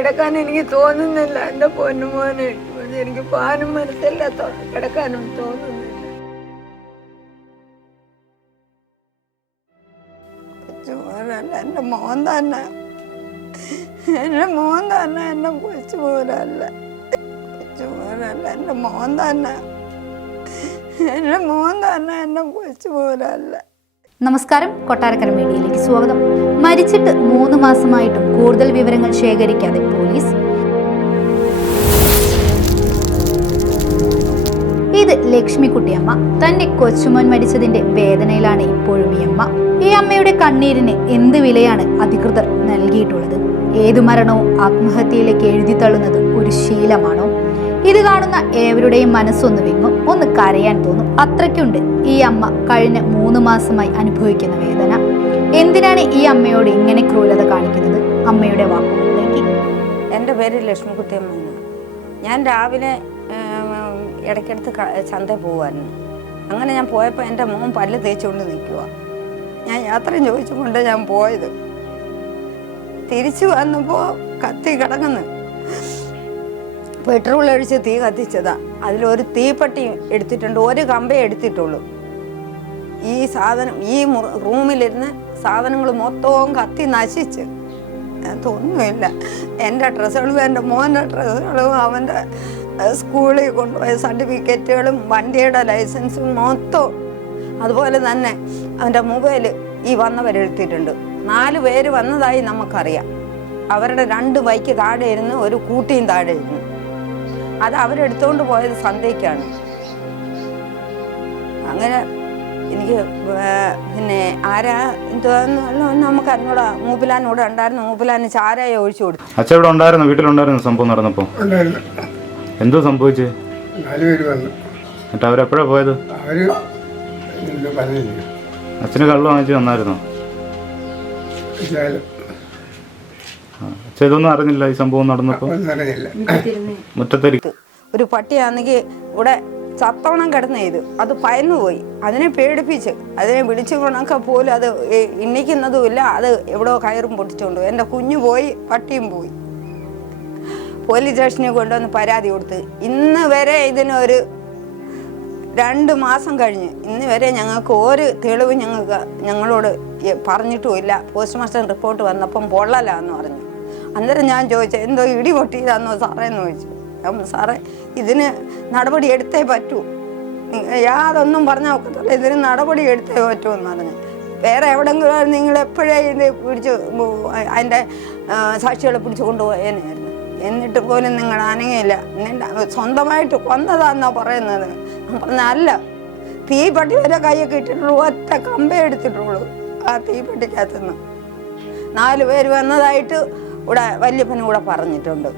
കിടക്കാൻ എനിക്ക് തോന്നുന്നില്ല. എൻ്റെ പൊന്നുമോനെ എനിക്ക് പോകാനും മനസ്സില്ല, കിടക്കാനും തോന്നുന്നില്ല. കൊച്ചുമോനല്ല, എൻ്റെ മോൻ തന്നെ. എൻ്റെ മോൻ തന്നെ, എൻ്റെ കൊച്ചുമോനല്ല. കൊച്ചുമോനല്ല, എൻ്റെ മോൻ തന്നെ. എൻ്റെ മോൻ തന്നെ, എൻ്റെ കൊച്ചുമോനല്ല. നമസ്കാരം, കൊട്ടാരക്കര മീഡിയയിലേക്ക് സ്വാഗതം. മരിച്ചിട്ട് 3 മാസമായിട്ടും കൂടുതൽ വിവരങ്ങൾ ശേഖരിക്കാതെ പോലീസ്. ഇത് ലക്ഷ്മിക്കുട്ടിയമ്മ. തന്റെ കൊച്ചുമോൻ മരിച്ചതിന്റെ വേദനയിലാണ് ഇപ്പോഴും ഈ അമ്മ. ഈ അമ്മയുടെ കണ്ണീരിന് എന്ത് വിലയാണ് അധികൃതർ നൽകിയിട്ടുള്ളത്? ഏതു മരണവും ആത്മഹത്യയിലേക്ക് എഴുതി തള്ളുന്നത് ഒരു ശീലമാണോ? ഇത് കാണുന്ന ഏവരുടെയും മനസ്സൊന്ന് വിങ്ങും, ഒന്ന് കരയാൻ തോന്നും. അത്രയ്ക്കുണ്ട് ഈ അമ്മ കഴിഞ്ഞ 3 മാസമായി അനുഭവിക്കുന്ന വേദന. എന്തിനാണ് ഈ അമ്മയോട് ഇങ്ങനെ ക്രൂരത കാണിക്കുന്നത്? അമ്മയുടെ വാക്കുകളിലേക്ക്. എൻ്റെ പേര് ലക്ഷ്മിക്കുട്ടിയമ്മ. ഞാൻ രാവിലെ ഇടയ്ക്കിടത്ത് ചന്തയിൽ പോകുമായിരുന്നു. അങ്ങനെ ഞാൻ പോയപ്പോൾ എൻ്റെ മോൻ പല്ല് തേച്ചുകൊണ്ട് നിൽക്കുക. ഞാൻ യാത്രയും ചോദിച്ചുകൊണ്ട് ഞാൻ പോയത്. തിരിച്ചു വന്നപ്പോൾ കത്തി കിടങ്ങുന്നു. പെട്രോൾ ഒഴിച്ച് തീ കത്തിച്ചതാ. അതിലൊരു തീപ്പെട്ടി എടുത്തിട്ടുണ്ട്, ഒരു കമ്പേ എടുത്തിട്ടുള്ളൂ. ഈ സാധനം ഈ റൂമിലിരുന്ന് സാധനങ്ങൾ മൊത്തവും കത്തി നശിച്ച്. ഒന്നുമില്ല. എൻ്റെ ഡ്രസ്സുകളും എൻ്റെ മോൻ്റെ ഡ്രസ്സുകളും അവൻ്റെ സ്കൂളിൽ കൊണ്ടുപോയ സർട്ടിഫിക്കറ്റുകളും വണ്ടിയുടെ ലൈസൻസും മൊത്തവും, അതുപോലെ തന്നെ അവൻ്റെ മൊബൈൽ ഈ വന്നവരെടുത്തിട്ടുണ്ട്. 4 പേര് വന്നതായി നമുക്കറിയാം. അവരുടെ 2 ബൈക്ക് താഴെ ഇരുന്ന് ഒരു കൂട്ടിയും താഴെ ഇരുന്നു. അത് അവരെടുത്തുകൊണ്ട് പോയത് സന്ധ്യയ്ക്കാണ്. അങ്ങനെ എനിക്ക് പിന്നെ ആരാ എന്തോന്ന് നമുക്ക് അറിഞ്ഞൂടാ. മൂപ്പിലാനോട് ഉണ്ടായിരുന്നു. മൂപ്പിലാന് ചാരായ ഒഴിച്ചു കൊടുത്തു. അച്ഛൻ ഇവിടെ ഉണ്ടായിരുന്നു, വീട്ടിലുണ്ടായിരുന്നു സംഭവം നടന്നപ്പോ? എന്തോ സംഭവിച്ചേ? 4 പേര് വന്നു. എന്നിട്ട് അവരെപ്പോഴാ പോയത്? അച്ഛന് കള്ളു വാങ്ങിച്ച് തന്നായിരുന്നോ? അച്ഛൻ ഇതൊന്നും അറിഞ്ഞില്ല ഈ സംഭവം നടന്നപ്പോ? മുറ്റത്തിരിക്കും ഒരു പട്ടിയാണെങ്കിൽ ഇവിടെ ചത്തോണം കിടന്ന ഇത്. അത് പയന്നു പോയി. അതിനെ പേടിപ്പിച്ച് അതിനെ വിളിച്ചു കൊണ്ടൊക്കെ പോലും അത് എണ്ണിക്കുന്നതുമില്ല. അത് എവിടെയോ കയറും പൊട്ടിച്ചുകൊണ്ട് എൻ്റെ കുഞ്ഞു പോയി, പട്ടിയും പോയി. പോലീസ് സ്റ്റേഷനിൽ കൊണ്ടുവന്ന് പരാതി കൊടുത്ത്. ഇന്ന് വരെ ഇതിനൊരു 2 മാസം കഴിഞ്ഞ് ഇന്ന് വരെ ഞങ്ങൾക്ക് ഒരു തെളിവ് ഞങ്ങളോട് പറഞ്ഞിട്ടുമില്ല. പോസ്റ്റ്മോർട്ടം റിപ്പോർട്ട് വന്നപ്പം പൊള്ളലാന്ന് പറഞ്ഞു. അന്നേരം ഞാൻ ചോദിച്ചു, എന്തോ ഇടി പൊട്ടിയതാന്നോ സാറേ എന്ന് ചോദിച്ചു. സാറേ, ഇതിന് നടപടി എടുത്തേ പറ്റൂ, യാതൊന്നും പറഞ്ഞാൽ ഒക്കത്തില്ല, ഇതിന് നടപടി എടുത്തേ പറ്റുമെന്ന് പറഞ്ഞു. വേറെ എവിടെയെങ്കിലും നിങ്ങൾ എപ്പോഴേ ഇത് പിടിച്ച് അതിൻ്റെ സാക്ഷികളെ പിടിച്ച് കൊണ്ടുപോയേനായിരുന്നു. എന്നിട്ട് പോലും നിങ്ങൾ അനങ്ങിയില്ല. സ്വന്തമായിട്ട് കൊന്നതാന്നാ പറയുന്നത്. പറഞ്ഞ അല്ല, തീപ്പെട്ടി വരെ കൈയൊക്കെ ഇട്ടിട്ടുള്ളൂ, ഒറ്റ കമ്പേ എടുത്തിട്ടുള്ളൂ. ആ തീപ്പെട്ടിക്കകത്തുനിന്ന് 4 പേര് വന്നതായിട്ട് ഇവിടെ വല്യപ്പനും കൂടെ പറഞ്ഞിട്ടുണ്ട്.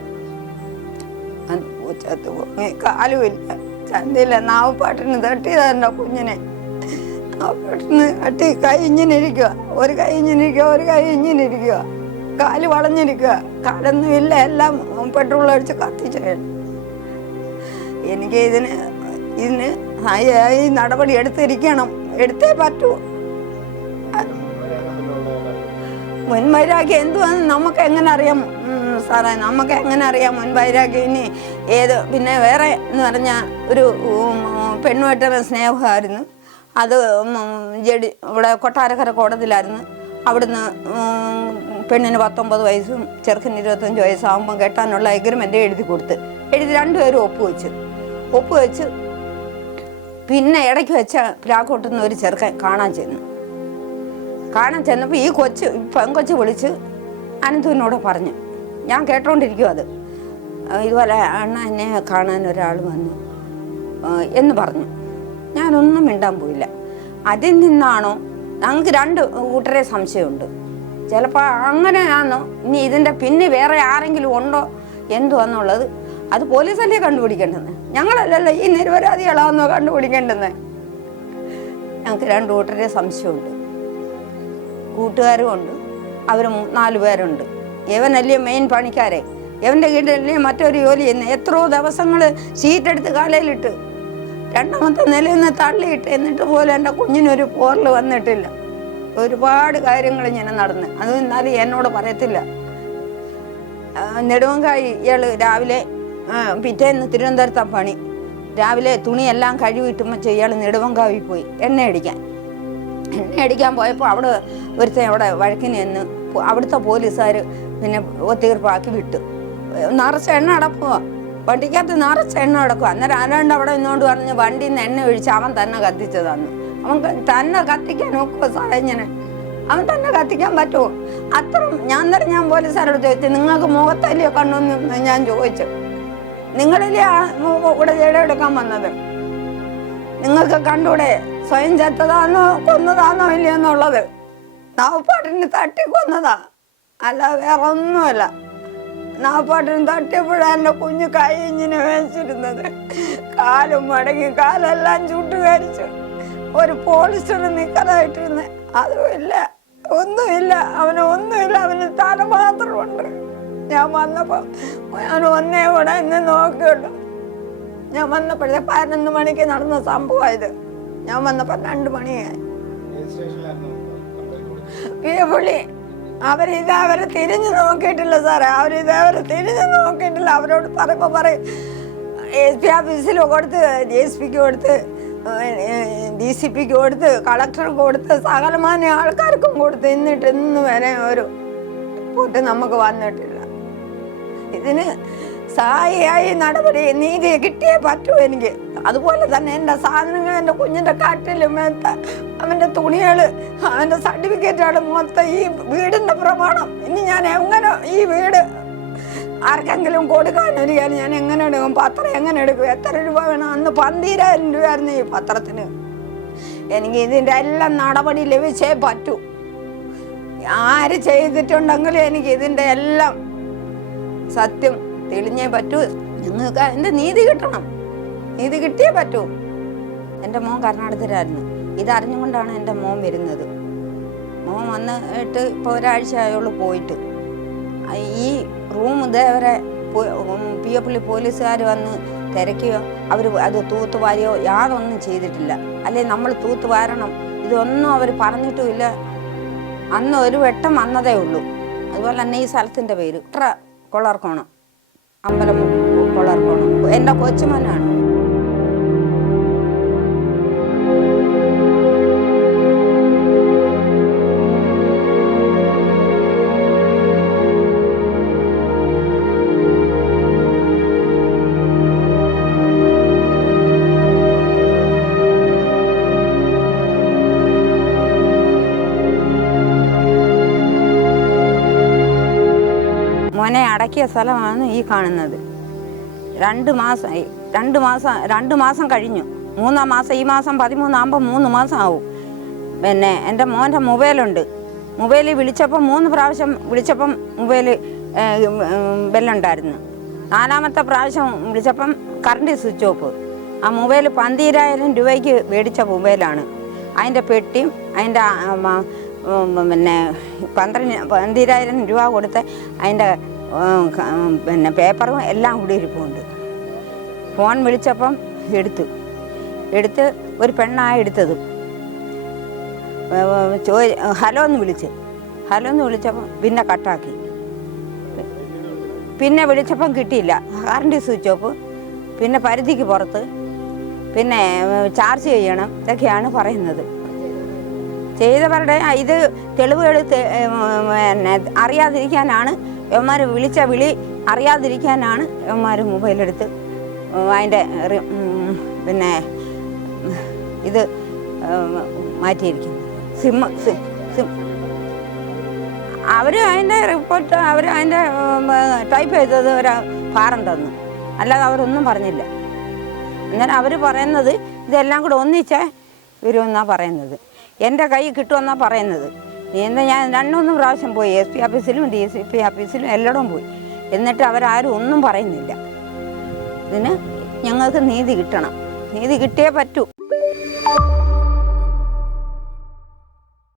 കാലുമില്ല, ചന്തയില്ല. നാവപ്പാട്ടിന് തട്ടിയതാ കുഞ്ഞിനെ. നാവപ്പാട്ടിന് തട്ടി കൈ ഇങ്ങനെ ഇരിക്കുക, ഒരു കൈ ഇങ്ങനെ ഇരിക്കുക, ഒരു കൈ ഇങ്ങനെ ഇരിക്കുക, കാല് വളഞ്ഞിരിക്കുക, കാലൊന്നുമില്ല. എല്ലാം പെട്രോൾ അടിച്ച് കത്തിച്ചു. എനിക്ക് ഇതിന് ഈ നടപടി എടുത്തിരിക്കണം, എടുത്തേ പറ്റൂ. മുൻവൈരാഗ്യം എന്തുവാന്ന് നമുക്ക് എങ്ങനെ അറിയാം സാറേ? നമുക്ക് എങ്ങനെ അറിയാം മുൻവൈരാഗ്യം? ഇനി ഏത് പിന്നെ വേറെ എന്ന് പറഞ്ഞാൽ ഒരു പെണ്ണുമായിട്ട് സ്നേഹമായിരുന്നു. അത് ഇവിടെ കൊട്ടാരക്കര കോടതിയിലായിരുന്നു. അവിടുന്ന് പെണ്ണിന് 19 വയസ്സും ചെറുക്കന് 25 വയസ്സാകുമ്പം കെട്ടാനുള്ള എഗ്രിമെൻ്റ് എഴുതി 2 പേരും ഒപ്പുവെച്ച് പിന്നെ ഇടയ്ക്ക് വെച്ച പ്ലാക്കോട്ടുന്ന ഒരു ചെറുക്കൻ കാണാൻ ചെന്നപ്പോൾ ഈ പെങ്കൊച്ച് വിളിച്ച് അനന്തുവിനോട് പറഞ്ഞു. ഞാൻ കേട്ടോണ്ടിരിക്കും. അത് ഇതുപോലെ അണ്ണ എന്നെ കാണാൻ ഒരാൾ വന്നു എന്ന് പറഞ്ഞു. ഞാനൊന്നും മിണ്ടാൻ പോയില്ല. അതിൽ നിന്നാണോ ഞങ്ങൾക്ക് 2 കൂട്ടരെ സംശയമുണ്ട്. ചിലപ്പോൾ അങ്ങനെയാണോ, ഇനി ഇതിൻ്റെ പിന്നെ വേറെ ആരെങ്കിലും ഉണ്ടോ എന്തുവാന്നുള്ളത് അത് പോലീസല്ലേ കണ്ടുപിടിക്കേണ്ടത്, ഞങ്ങളല്ലല്ലോ ഈ നിരപരാധികളാണെന്നോ കണ്ടുപിടിക്കേണ്ടത്. ഞങ്ങൾക്ക് 2 കൂട്ടരെ സംശയമുണ്ട്. കൂട്ടുകാരും ഉണ്ട്, അവർ 4 പേരുണ്ട്. ഇവനല്ലേ മെയിൻ പണിക്കാരെ. ഇവൻ്റെ കീഴിലല്ലേ മറ്റൊരു ജോലി ചെയ്യുന്നത്. എത്രയോ ദിവസങ്ങൾ ഷീറ്റെടുത്ത് കാലയിലിട്ട് 2ാമത്തെ നിലയിൽ നിന്ന് തള്ളിയിട്ട് എന്നിട്ട് പോലും എൻ്റെ കുഞ്ഞിനൊരു പോറൽ വന്നിട്ടില്ല. ഒരുപാട് കാര്യങ്ങൾ ഇങ്ങനെ നടന്ന്. അത് എന്നാലും എന്നോട് പറയത്തില്ല. നെടുവങ്കായി ഇയാൾ രാവിലെ പിറ്റേന്ന് തിരുവനന്തപുരത്തെ പണി രാവിലെ തുണിയെല്ലാം കഴുകിയിട്ടുമ്പോൾ ഇയാൾ നെടുവങ്കാവിൽ പോയി എണ്ണ അടിക്കാൻ പോയപ്പോൾ അവിടെ ഒരുത്തൻ അവിടെ വഴക്കിന് നിന്ന് അവിടുത്തെ പോലീസുകാർ പിന്നെ ഒത്തീർപ്പാക്കി വിട്ടു. നിറച്ച് എണ്ണ അടക്കുക, വണ്ടിക്കകത്ത് നിറച്ച് എണ്ണ അടക്കുക. അന്നേരം ആരാണ്ട് അവിടെ നിന്നുകൊണ്ട് പറഞ്ഞ് വണ്ടിയിൽ നിന്ന് എണ്ണ ഒഴിച്ച് അവൻ തന്നെ കത്തിച്ചതാന്ന്. അവൻ തന്നെ കത്തിക്കാൻ ഒക്കുമോ സാറേ? ഇങ്ങനെ അവൻ തന്നെ കത്തിക്കാൻ പറ്റുമോ? അത്ര ഞാൻ പോലീസുകാരോട് ചോദിച്ചു, നിങ്ങൾക്ക് മുഖത്തല്ലയോ കണ്ണൊന്ന് ഞാൻ ചോദിച്ചു. നിങ്ങളിലെ ഇവിടെ ജയിലെടുക്കാൻ വന്നത്, നിങ്ങൾക്ക് കണ്ടൂടെ സ്വയം ചത്തതാന്നോ കൊന്നതാന്നോ ഇല്ലയെന്നുള്ളത്? നാവപ്പാട്ടിന് തട്ടി കൊന്നതാ, അല്ല വേറെ ഒന്നുമല്ല. നാവപ്പാട്ടിന് തട്ടിയപ്പോഴാണ് എൻ്റെ കുഞ്ഞു കൈ ഇങ്ങനെ വേച്ചിരുന്നത്. കാലും മടങ്ങി, കാലെല്ലാം ചുട്ടുകരിച്ചു. ഒരു പോലീസിന് നിൽക്കാനായിട്ടിരുന്ന് അതുമില്ല, ഒന്നുമില്ല. അവനൊന്നുമില്ല, അവന് തല മാത്രമുണ്ട്. ഞാൻ വന്നപ്പോൾ ഞാൻ ഒന്നേ കൂടെ എന്നെ നോക്കിയുള്ളൂ. ഞാൻ വന്നപ്പോഴേ 11 മണിക്ക് നടന്ന സംഭവമായത്. ഞാൻ വന്നപ്പോൾ 2 മണിയായി. പുള്ളി അവരെ തിരിഞ്ഞു നോക്കിയിട്ടില്ല സാറേ, അവരെ തിരിഞ്ഞു നോക്കിയിട്ടില്ല. അവരോട് പറയുമ്പോൾ പറയും SP ഓഫീസിൽ കൊടുത്ത്, DSPക്ക് കൊടുത്ത്, DCPക്ക് കൊടുത്ത്, കളക്ടർക്ക് കൊടുത്ത്, സകലമാന്യ ആൾക്കാർക്കും കൊടുത്ത്. എന്നിട്ട് ഇന്ന് വരെ ഒരു റിപ്പോർട്ട് നമുക്ക് വന്നിട്ടില്ല. ഇതിന് സഹായിയായി നടപടി നീതി കിട്ടിയേ പറ്റൂ എനിക്ക്. അതുപോലെ തന്നെ എൻ്റെ സാധനങ്ങൾ, എൻ്റെ കുഞ്ഞിൻ്റെ കട്ടിലും അവൻ്റെ തുണികൾ, അവൻ്റെ സർട്ടിഫിക്കറ്റുകൾ മൊത്തം, ഈ വീടിൻ്റെ പ്രമാണം. ഇനി ഞാൻ എങ്ങനെ ഈ വീട് ആർക്കെങ്കിലും കൊടുക്കാനൊരിക്കലും ഞാൻ എങ്ങനെ എടുക്കും? പത്രം എങ്ങനെ എടുക്കും? എത്ര രൂപ വേണം? അന്ന് 12,000 രൂപയായിരുന്നു ഈ പത്രത്തിന്. എനിക്ക് ഇതിൻ്റെ എല്ലാം നടപടി ലഭിച്ചേ പറ്റൂ. ആര് ചെയ്തിട്ടുണ്ടെങ്കിലും എനിക്ക് ഇതിൻ്റെ എല്ലാം സത്യം തെളിഞ്ഞേ പറ്റൂ. നിങ്ങൾക്ക് എൻ്റെ നീതി കിട്ടണം, നീതി കിട്ടിയേ പറ്റൂ. എൻ്റെ മോൻ കർണാടകത്തിലായിരുന്നു. ഇതറിഞ്ഞുകൊണ്ടാണ് എൻ്റെ മോൻ വരുന്നത്. മോൻ വന്നിട്ട് ഇപ്പോൾ ഒരാഴ്ച ആയുള്ളൂ പോയിട്ട്. ഈ റൂം ഇതേവരെ പിയപ്പള്ളി പോലീസുകാർ വന്ന് തിരക്കുകയോ അവർ അത് തൂത്തുവാരിയോ യാതൊന്നും ചെയ്തിട്ടില്ല. അല്ലെ നമ്മൾ തൂത്തുവാരണം ഇതൊന്നും അവർ പറഞ്ഞിട്ടുമില്ല. അന്ന് ഒരു വട്ടം വന്നതേ ഉള്ളൂ. അതുപോലെ തന്നെ ഈ സ്ഥലത്തിൻ്റെ പേര് കൊളർക്കോണം, അമ്പലം കൊളർക്കോണം. എൻ്റെ കൊച്ചുമോനാണ്. മോനെ അടക്കിയ സ്ഥലമാണ് ഈ കാണുന്നത്. 2 മാസമായി. 2 മാസം കഴിഞ്ഞു. 3-ാം മാസം, ഈ മാസം 13 ആകുമ്പോൾ 3 മാസം ആവും. പിന്നെ എൻ്റെ മോൻ്റെ മൊബൈലുണ്ട്. മൊബൈലിൽ വിളിച്ചപ്പോൾ 3 പ്രാവശ്യം വിളിച്ചപ്പം മൊബൈൽ ബെല്ലുണ്ടായിരുന്നു. 4-ാമത്തെ പ്രാവശ്യം വിളിച്ചപ്പം കറണ്ട് സ്വിച്ച് ഓഫ്. ആ മൊബൈൽ 12,000 രൂപയ്ക്ക് മേടിച്ച മൊബൈലാണ്. അതിൻ്റെ പെട്ടിയും അതിൻ്റെ പിന്നെ 12,000 രൂപ കൊടുത്ത് അതിൻ്റെ പിന്നെ പേപ്പറും എല്ലാം കൂടി ഇരിപ്പുണ്ട്. ഫോൺ വിളിച്ചപ്പം എടുത്ത് ഒരു പെണ്ണാണ് എടുത്തത്. ഹലോ എന്ന് വിളിച്ചപ്പം പിന്നെ കട്ടാക്കി. പിന്നെ വിളിച്ചപ്പം കിട്ടിയില്ല. കറണ്ട് സ്വിച്ച് ഓഫ്, പിന്നെ പരിധിക്ക് പുറത്ത്, പിന്നെ ചാർജ് ചെയ്യണം. ഇതൊക്കെയാണ് പറയുന്നത്. ചെയ്തവരുടെ ഇത് തെളിവുകൾ പിന്നെ അറിയാതിരിക്കാനാണ് ഇവന്മാർ വിളിച്ച വിളി അറിയാതിരിക്കാനാണ് ഇവന്മാർ മൊബൈലെടുത്ത് അതിൻ്റെ പിന്നെ ഇത് മാറ്റിയിരിക്കുന്നത്. സിം അവർ അതിൻ്റെ റിപ്പോർട്ട് അതിൻ്റെ ടൈപ്പ് ചെയ്തത് ഒരു ഫാറം തന്നു, അല്ലാതെ അവരൊന്നും പറഞ്ഞില്ല. അന്നേരം അവർ പറയുന്നത് ഇതെല്ലാം കൂടെ ഒന്നിച്ചേ വരുമെന്നാണ് പറയുന്നത്. എൻ്റെ കൈ കിട്ടുമെന്നാണ് പറയുന്നത്. എന്താ ഞാൻ 2-3 പ്രാവശ്യം പോയി, SP ഓഫീസിലും DCP ഓഫീസിലും എല്ലായിടവും പോയി. എന്നിട്ട് അവരാരും ഒന്നും പറയുന്നില്ല. ഇതിന് ഞങ്ങൾക്ക് നീതി കിട്ടണം, നീതി കിട്ടിയേ പറ്റൂ.